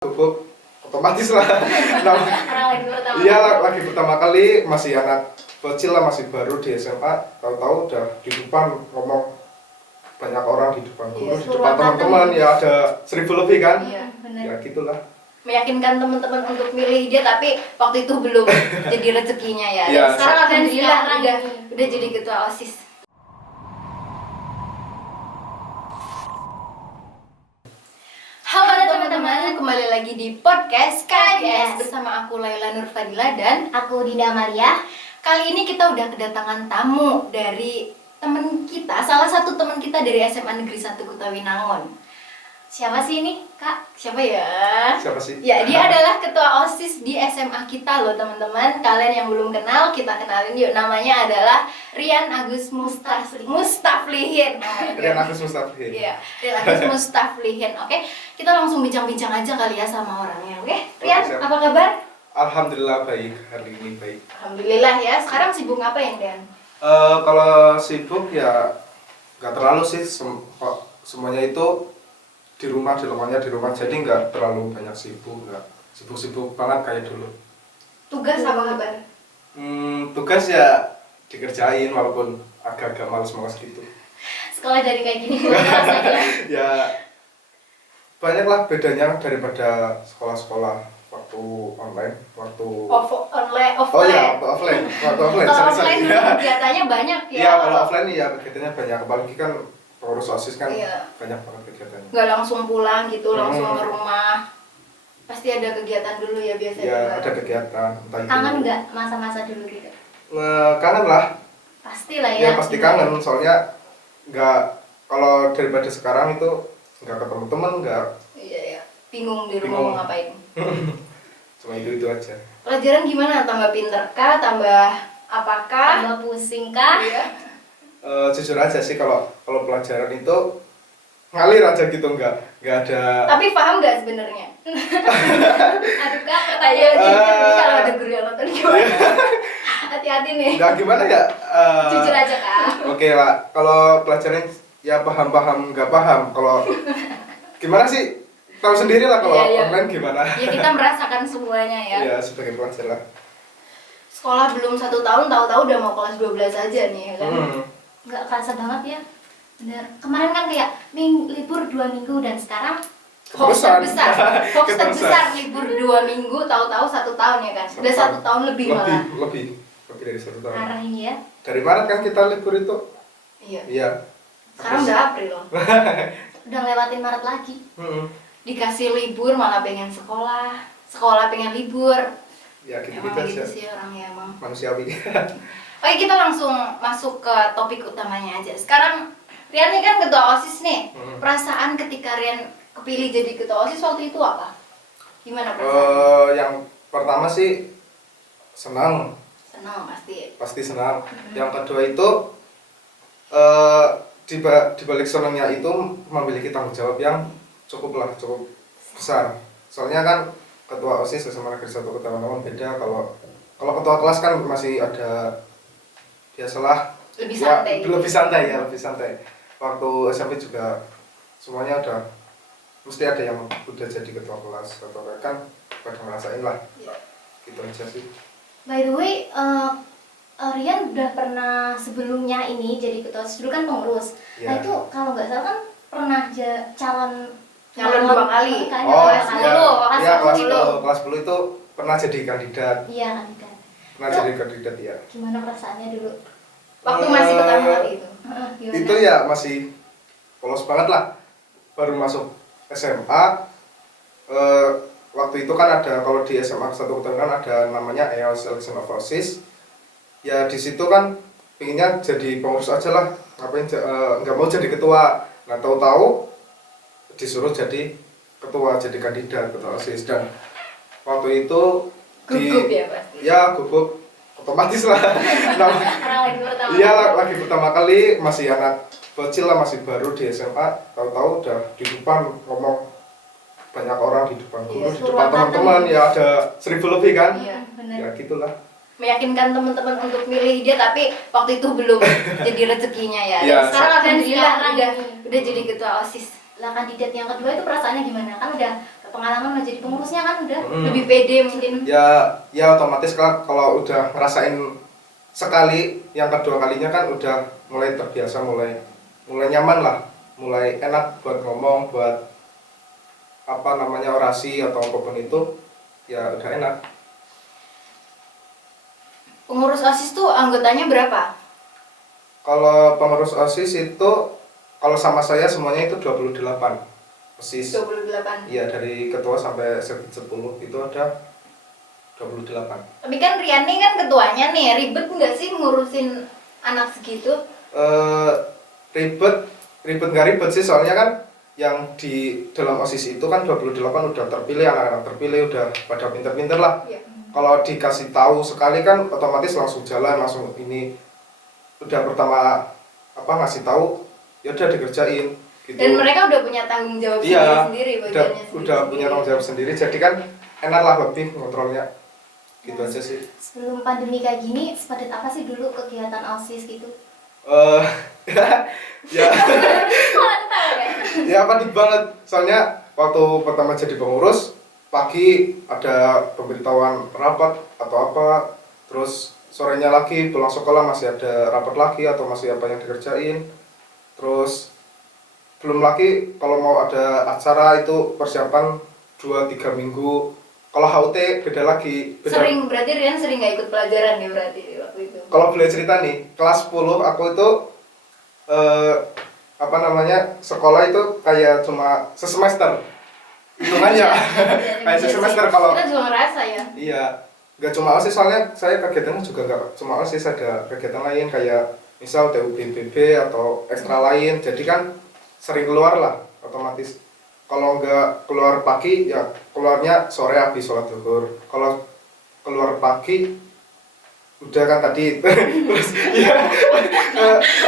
Gugup otomatis lah. Nah, Orang lagi pertama iya kali. lagi pertama kali, masih anak kecil lah, masih baru di SMA, tahu-tahu udah di depan ngomong banyak orang, di depan guru, Iya, di suruh depan angkatan. teman-teman, ya ada 1000 lebih kan. Iya, benar. Ya gitulah. Meyakinkan teman-teman untuk milih dia, tapi waktu itu belum jadi rezekinya ya. Iya, Dan sekarang alhamdulillah sekarang udah jadi ketua OSIS. Halo teman-teman, kembali lagi di podcast KFS bersama aku Laila Nur Fadila dan Aku Dinda Maria. kali ini kita udah kedatangan tamu dari teman kita, salah satu teman kita dari SMA Negeri 1 Kuta Winangun. Siapa sih ini, Kak? Siapa ya? Siapa sih? Ya, dia adalah ketua OSIS di SMA kita loh, teman-teman. Kalian yang belum kenal, kita kenalin yuk. Namanya adalah Rian Agus Mustaflihin. Rian Agus Mustaflihin. Iya, Rian Agus Mustaflihin. Oke, kita langsung bincang-bincang aja kali ya sama orangnya. Oke, Rian, siap. apa kabar? Alhamdulillah baik, hari ini baik. Alhamdulillah ya. Sekarang sibuk ngapain, Rian? Kalau sibuk ya nggak terlalu sih, kok semuanya itu di rumah, jadi nggak terlalu banyak sibuk, nggak sibuk-sibuk banget kayak dulu. Tugas apa kabar? Tugas ya dikerjain walaupun agak-agak males-males gitu. Sekolah dari kayak gini gimana rasanya? Ya banyaklah bedanya daripada sekolah-sekolah waktu online, waktu Online, oh offline. ya waktu offline. Kalau sorry. offline dulu kegiatannya banyak ya. Iya, kalau offline ya kegiatannya banyak, apalagi kan pengurus OSIS kan Iya. banyak banget kegiatannya. Nggak langsung pulang gitu, langsung Hmm. ke rumah. Pasti ada kegiatan dulu ya biasanya. Ya ada kegiatan, entah itu. Kangen nggak masa-masa dulu gitu? Kangen lah. Pastilah Ya ya. pasti kangen, soalnya nggak, kalau daripada sekarang itu nggak ketemu teman, nggak, Iya ya. Bingung di rumah Bingung. mau ngapain. cuma itu aja. Pelajaran gimana? Tambah pinter kah? Tambah apakah? Tambah pusing kah? Iya. Jujur aja sih, kalau pelajaran itu ngalir aja gitu, nggak ada. Tapi paham nggak sebenarnya? Aduh kak, Ayo, pertanyaan jadi kalau ada guru yang nonton gimana? Hati-hati nih. Nggak gimana ya? Jujur aja kak. Oke lah, kalau pelajaran ya paham nggak paham. Kalau gimana sih? Tahu sendiri lah kalau Iya, iya. online gimana. Ya kita merasakan semuanya ya. Ya sebagai pelajar lah. Sekolah belum 1 tahun, tahu-tahu udah mau kelas 12 aja nih ya kan. nggak kerasa banget ya. Bener. Kemarin kan kayak libur 2 minggu dan sekarang Hoax terbesar, hoax Keterusan. terbesar libur 2 minggu, tahu-tahu 1 tahun ya kan. Udah 1 tahun lebih malah. lebih dari 1 tahun. arah ini ya. Dari Maret kan kita libur itu. Iya. Iya. Sekarang udah April. Udah ngelewatin Maret lagi. Dikasih libur malah pengen sekolah, sekolah pengen libur. Ya gitu Emang aja. gitu sih orangnya emang. Manusiawi. Oke, kita langsung masuk ke topik utamanya aja. Sekarang Rian ini kan ketua OSIS nih. Perasaan ketika Rian kepilih jadi ketua OSIS waktu itu apa? Gimana perasaan? Yang pertama sih senang, Senang pasti. pasti senang. Yang kedua itu di balik senangnya itu memiliki tanggung jawab yang cukup besar. Soalnya kan ketua OSIS SMA Negeri 1 Kuta Winangun beda. Kalau ketua kelas kan masih ada, biasalah Lebih ya, santai. lebih santai. Waktu SMP juga semuanya mesti ada yang udah jadi ketua kelas atau kan pada ngerasain lah. Iya. Gitu aja sih. By the way, Rian udah pernah sebelumnya ini jadi ketua OSIS, dulu kan pengurus. Nah Iya. itu kalau nggak salah kan pernah calon Nyalon 2 kali. Kan, Oh, kelas iya. 10, Iya, kelas 10. 10. Kelas 10 itu pernah jadi kandidat. Iya kandidat. Pernah Itu jadi kandidat ya. gimana perasaannya dulu? Waktu masih pertama kali itu. Gimana? Itu ya masih polos banget lah. Baru masuk SMA. Waktu itu kan ada, kalau di SMA 1 Kuta Winangun ada namanya EOS Election of OSIS. Ya di situ kan pinginnya jadi pengurus aja lah. Ngapain nggak mau jadi ketua. Nah, tahu-tahu disuruh jadi ketua, jadi kandidat ketua OSIS. Dan waktu itu Gugup ya pasti. ya gugup otomatis lah. Nah, Orang lagi pertama. iya lagi pertama kali, masih anak kecil lah, masih baru di SMA, tahu-tahu udah di depan ngomong banyak orang, di depan guru, Iya, di suruh depan angkatan. teman-teman, ya ada 1000 lebih kan. Iya. Bener. Ya gitulah. Meyakinkan teman-teman untuk milih dia, tapi waktu itu belum jadi rezekinya ya. Iya, Dan sekarang alhamdulillah sekarang udah ini. jadi ketua OSIS. Lah kandidat yang kedua itu perasaannya gimana? Kan udah pengalaman lah jadi pengurusnya kan udah. Lebih pede mungkin. Ya otomatis kan kalau udah ngerasain sekali, yang kedua kalinya kan udah mulai terbiasa, mulai nyaman lah, mulai enak buat ngomong, buat apa namanya orasi atau apapun itu, ya udah enak. Pengurus OSIS tuh anggotanya berapa? Kalau pengurus OSIS itu kalau sama saya semuanya itu 28 OSIS. 28. Iya, dari ketua sampai 10 itu ada 28. Tapi kan Rian nih kan ketuanya nih, ribet nggak sih ngurusin anak segitu? Ribet nggak ribet sih, soalnya kan yang di dalam OSIS itu kan 28 udah terpilih, anak-anak terpilih udah pada pinter-pinter lah. Iya. Kalau dikasih tahu sekali kan otomatis langsung jalan, langsung ini udah pertama apa ngasih tahu ya udah dikerjain gitu. Dan mereka udah punya tanggung jawab Iya, sendiri, udah punya tanggung jawab sendiri, jadi kan enak lah lebih kontrolnya gitu aja sih. Sebelum pandemi kayak gini, sepadat apa sih dulu kegiatan OSIS gitu? Ya ya panik banget, soalnya waktu pertama jadi pengurus pagi ada pemberitahuan rapat atau apa, terus sorenya lagi pulang sekolah masih ada rapat lagi atau masih apa yang dikerjain, terus belum lagi kalau mau ada acara itu persiapan 2-3 minggu. Kalau HUT beda lagi, beda. Berarti Rian sering nggak ikut pelajaran nih berarti waktu itu? Kalau boleh cerita nih, kelas 10 aku itu apa namanya, sekolah itu kayak cuma sesemester hitungannya. Kayak sesemester kalau kita juga ngerasa ya. iya, nggak cuma OSIS, soalnya saya kegiatannya juga nggak cuma OSIS, ada kegiatan lain kayak misal TUBBB atau ekstra lain, jadi kan sering keluar lah otomatis. Kalau nggak keluar pagi ya keluarnya sore habis sholat zuhur. Kalau keluar pagi udah kan tadi terus ya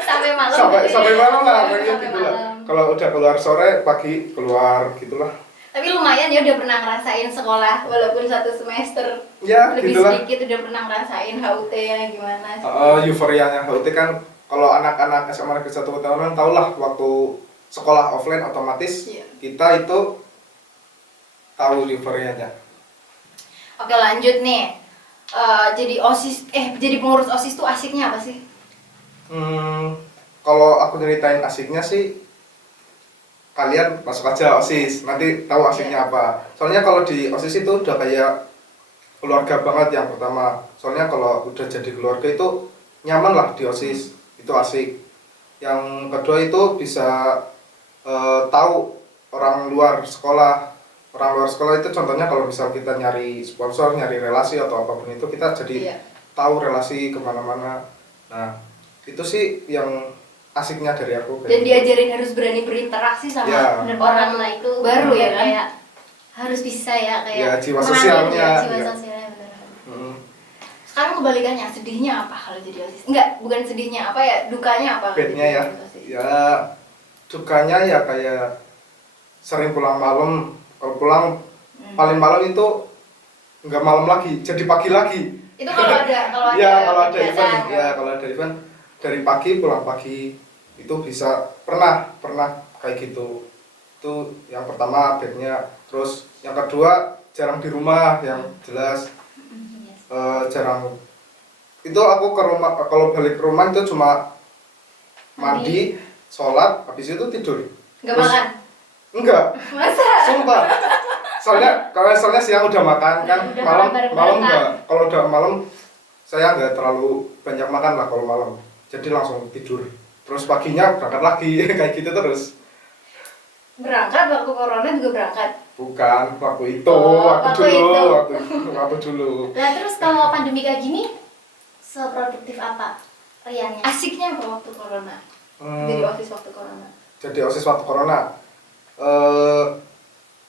Sampai malam. sampai malam lah Sampai gitu lah. malam. Kalau udah keluar sore pagi keluar gitulah. Tapi lumayan ya udah pernah ngerasain sekolah walaupun 1 semester. Ya Lebih gitulah. sedikit udah pernah ngerasain HUT yang gimana sih. Euforianya HUT kan, kalau anak-anak SMA Negeri 1 Kota Tahunan tau lah, waktu sekolah offline otomatis Iya. kita itu tahu euforianya. Oke lanjut nih. Jadi OSIS, jadi pengurus OSIS tuh asiknya apa sih? Kalau aku ceritain asiknya sih, kalian masuk aja OSIS, nanti tahu asiknya apa. Soalnya kalau di OSIS itu udah kayak keluarga banget yang pertama. Soalnya kalau udah jadi keluarga itu nyaman lah di OSIS, itu asik. Yang kedua itu bisa tahu orang luar sekolah. Orang luar sekolah itu contohnya kalau misal kita nyari sponsor, nyari relasi atau apapun itu, kita jadi tahu relasi kemana-mana. Nah itu sih yang asiknya dari aku. Dan diajarin harus berani berinteraksi sama Orang lah itu baru ya kan? Kayak harus bisa ya kayak Ya, jiwa mengalir sosialnya, jiwa ya. sosialnya bener. Sekarang kebalikannya, sedihnya apa kalau jadi OSIS? Enggak, bukan sedihnya apa ya, dukanya apa? Bednya ya, ya dukanya ya kayak sering pulang malam. Kalau pulang paling malam itu nggak malam lagi, jadi pagi lagi. Itu kalau ada Ya kalau ada kegiatan. event, ya kalau ada event dari pagi pulang pagi itu bisa pernah kayak gitu. Itu yang pertama bednya. Terus yang kedua jarang di rumah, yang jelas jarang. Itu aku ke rumah, kalau balik ke rumah itu cuma mandi, sholat, habis itu tidur. Nggak makan? Enggak, Masa? sumpah. Soalnya siang udah makan kan, Udah malam makan bareng-bareng malam kan? enggak. Kalau udah malam saya nggak terlalu banyak makan lah kalau malam. Jadi langsung tidur. Terus paginya berangkat lagi kayak gitu terus. Berangkat waktu corona juga berangkat? Bukan, waktu itu, waktu dulu. Nah terus kalau pandemi kayak gini seproduktif apa Riannya? Asiknya apa waktu corona? Jadi OSIS waktu corona? Jadi OSIS waktu corona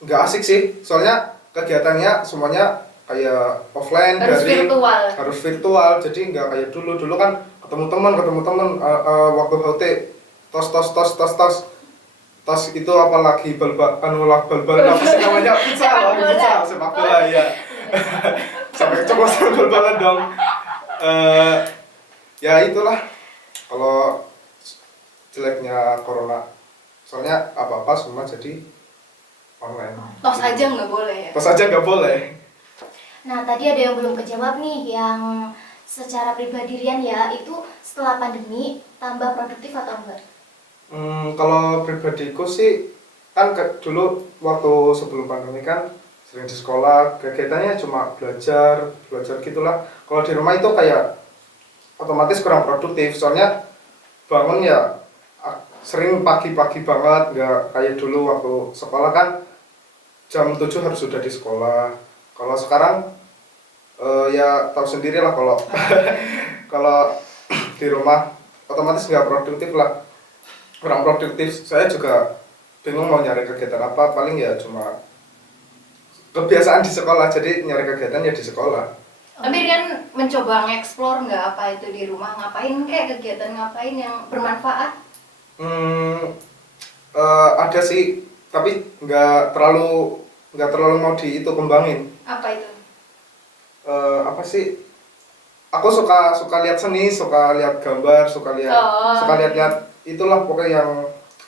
nggak asik sih, soalnya kegiatannya semuanya kayak offline, Harus virtual. harus virtual, jadi nggak kayak dulu kan ketemu teman waktu HUT tos itu apalagi bal-bal apa sih namanya, futsal sepak bola ya. Sampai keceplosan bal-balan dong. Ya itulah kalau jeleknya corona, soalnya apa-apa semua jadi online. Tos aja nggak boleh ya? Tos aja nggak boleh. Nah, tadi ada yang belum kejawab nih, yang secara pribadi Rian ya, itu setelah pandemi tambah produktif atau enggak? Kalau pribadiku sih kan dulu waktu sebelum pandemi kan sering di sekolah, kegiatannya cuma belajar gitulah. Kalau di rumah itu kayak otomatis kurang produktif, soalnya bangun ya sering pagi-pagi banget, nggak kayak dulu waktu sekolah kan jam 7 harus sudah di sekolah. Kalau sekarang ya tahu sendiri lah kalau kalau di rumah otomatis nggak produktif lah, kurang produktif. Saya juga bingung mau nyari kegiatan apa, paling ya cuma kebiasaan di sekolah, jadi nyari kegiatan ya di sekolah. Tapi Rian mencoba nge-explore nggak apa itu di rumah, ngapain kayak kegiatan ngapain yang bermanfaat? Ada sih, tapi nggak terlalu mau di itu kembangin. Apa itu? Apa sih? Aku suka lihat seni, suka lihat gambar, suka lihat itulah pokoknya yang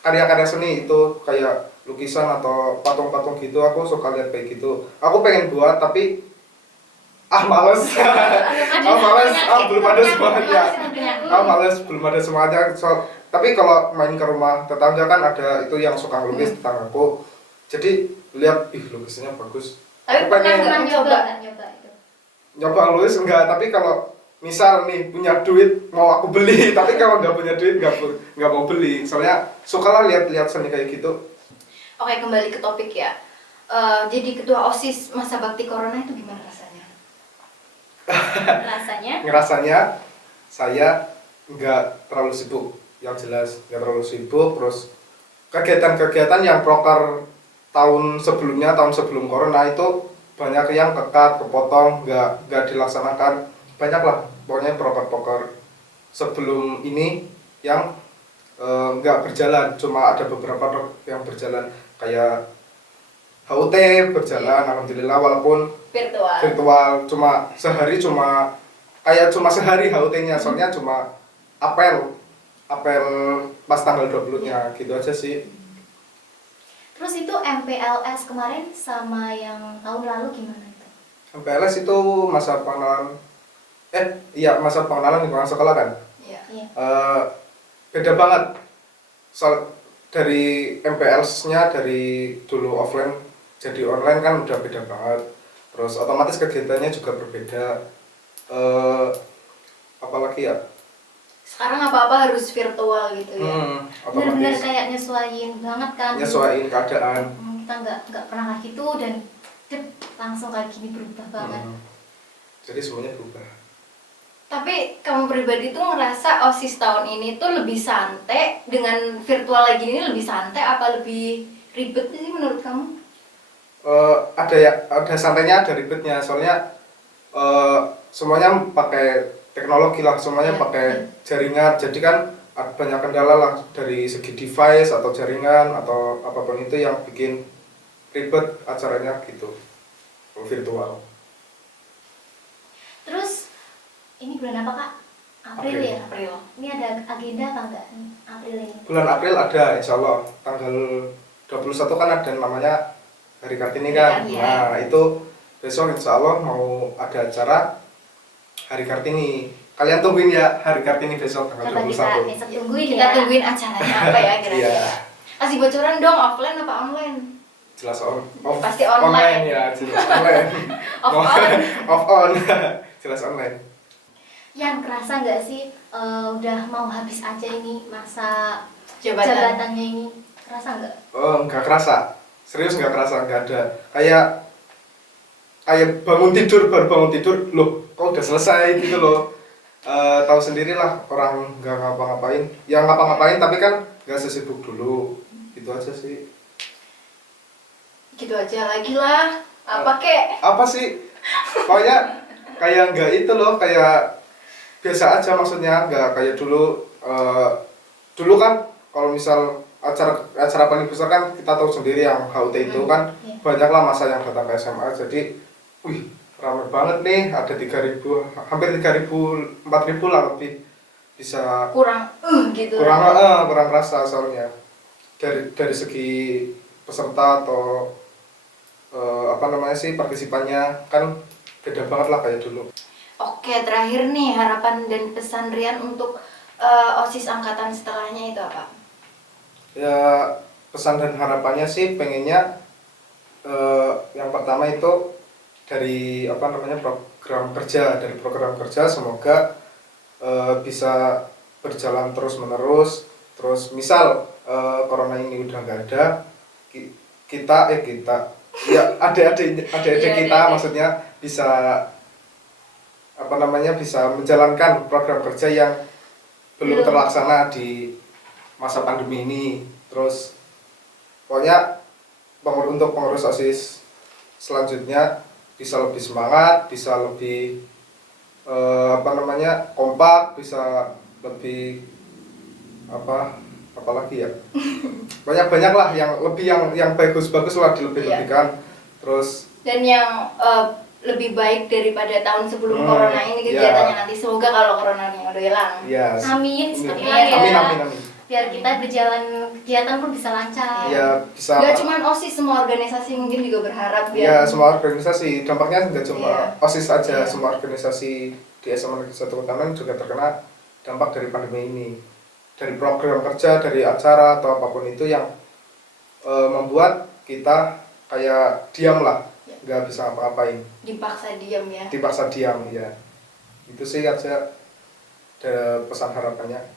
karya-karya seni itu kayak lukisan atau patung-patung gitu. Aku suka lihat kayak gitu. Aku pengen buat tapi males. Belum ada semangatnya. Belum ada semangatnya. Tapi kalau main ke rumah tetangga kan ada itu yang suka ngelukis tetanggaku. Jadi lihat lukisannya bagus. Tapi Aku pengen pernah nyoba itu? nyoba ngelukis enggak, tapi kalau misal nih punya duit mau aku beli, tapi kalau nggak punya duit nggak mau beli, soalnya sukalah lihat seni kayak gitu. Oke, kembali ke topik ya. Jadi ketua OSIS masa bakti corona itu gimana rasanya? Ngerasanya saya nggak terlalu sibuk, yang jelas nggak terlalu sibuk. Terus kegiatan-kegiatan yang proker tahun sebelum corona itu banyak yang kepotong, nggak dilaksanakan. Banyak lah pokoknya proker-proker sebelum ini yang nggak berjalan, cuma ada beberapa yang berjalan, kayak HUT berjalan alhamdulillah, walaupun virtual cuma sehari HUT-nya, soalnya cuma apel pas tanggal 20-nya gitu aja sih. Terus itu MPLS kemarin sama yang tahun lalu gimana itu? MPLS itu masa pengenalan lingkungan sekolah kan. Iya. Beda banget. Soal dari MPLS-nya dari dulu offline jadi online kan udah beda banget. Terus otomatis kegiatannya juga berbeda. Apalagi ya? Sekarang apa-apa harus virtual gitu ya. Bener-bener Otomatis kayak nyesuaiin banget kan? nyesuaiin keadaan. Kita nggak pernah kayak gitu dan langsung kayak gini berubah banget. Jadi semuanya berubah. Tapi kamu pribadi tuh ngerasa OSIS tahun ini tuh lebih santai dengan virtual lagi ini, lebih santai apa lebih ribet sih menurut kamu? Ada santainya, ada ribetnya, soalnya semuanya pakai teknologi lah, semuanya pakai jaringan, jadi kan banyak kendala lah dari segi device atau jaringan atau apapun itu yang bikin ribet acaranya gitu, virtual. Terus ini bulan apa Kak? April ya? April. Ini ada agenda apa enggak April ini? Bulan April ada, insya Allah tanggal 21 kan ada namanya Hari Kartini kan. Nah itu besok insya Allah mau ada acara Hari Kartini. Kalian tungguin ya Hari Kartini besok tanggal 21. Kita besok tungguin Kita ya. tungguin acaranya apa ya kira-kira. Iya. Kasih bocoran dong, offline apa online? Jelas Pasti online. ya, jelas online. Off on. Jelas online. Yang kerasa nggak sih udah mau habis aja ini masa Jabatan. jabatannya ini? Kerasa nggak? Nggak kerasa. Serius nggak kerasa, nggak ada. Kayak baru bangun tidur, loh kok udah selesai gitu loh. Tahu sendirilah orang nggak ngapa-ngapain. Ya ngapa-ngapain tapi kan nggak sesibuk dulu. Gitu aja sih. Gitu aja lagi lah. Apa kek? Apa sih? Pokoknya kayak nggak itu loh, kayak biasa aja, maksudnya nggak kayak dulu. Dulu kan kalau misal acara paling besar kan kita tahu sendiri yang HUT itu kan banyaklah masa yang datang ke SMA, jadi wih ramai banget nih, ada 3.000, hampir 3.000, 4.000 lah lebih, bisa Kurang gitu. kurang rasa soalnya dari segi peserta atau partisipannya kan beda banget lah kayak dulu. Oke, terakhir nih harapan dan pesan Rian untuk OSIS angkatan setelahnya itu apa? Ya pesan dan harapannya sih pengennya yang pertama itu dari program kerja semoga bisa berjalan terus menerus. Terus misal corona ini udah nggak ada, adik-adik kita maksudnya bisa bisa menjalankan program kerja yang belum terlaksana di masa pandemi ini. Terus pokoknya untuk pengurus OSIS selanjutnya bisa lebih semangat, bisa lebih kompak, bisa lebih apalagi ya banyak lah yang bagus lah dilebih-lebihkan. Terus dan yang lebih baik daripada tahun sebelum corona ini kegiatannya nanti, semoga kalau coronanya udah hilang. Amin, amin. Biar kita berjalan kegiatan pun bisa lancar. Iya, bisa. Gak cuma OSIS, semua organisasi mungkin juga berharap ya. Semua organisasi, dampaknya nggak cuma OSIS aja, Iya. semua organisasi di SMA Negeri 1 Kutangan juga terkena dampak dari pandemi ini. Dari program kerja, dari acara atau apapun itu yang membuat kita kayak diam lah, nggak bisa apa-apain. Dipaksa diam ya. Itu sih aja pesan harapannya.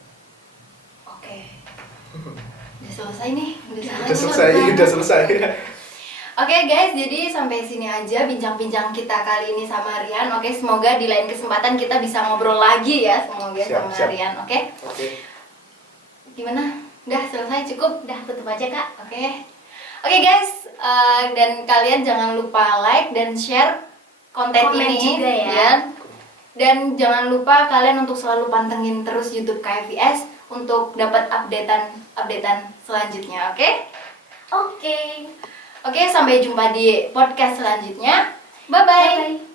Oke. Udah selesai nih. Udah selesai. Oke guys, jadi sampai sini aja bincang-bincang kita kali ini sama Rian. Oke, semoga di lain kesempatan kita bisa ngobrol lagi ya, semoga sama Rian. Oke. Gimana? Udah selesai, cukup? Udah, tutup aja Kak. Oke guys, dan kalian jangan lupa like dan share konten Komen ini juga ya. Dan jangan lupa kalian untuk selalu pantengin terus YouTube KFVS untuk dapat updatean selanjutnya, oke? Oke, sampai jumpa di podcast selanjutnya. Bye-bye.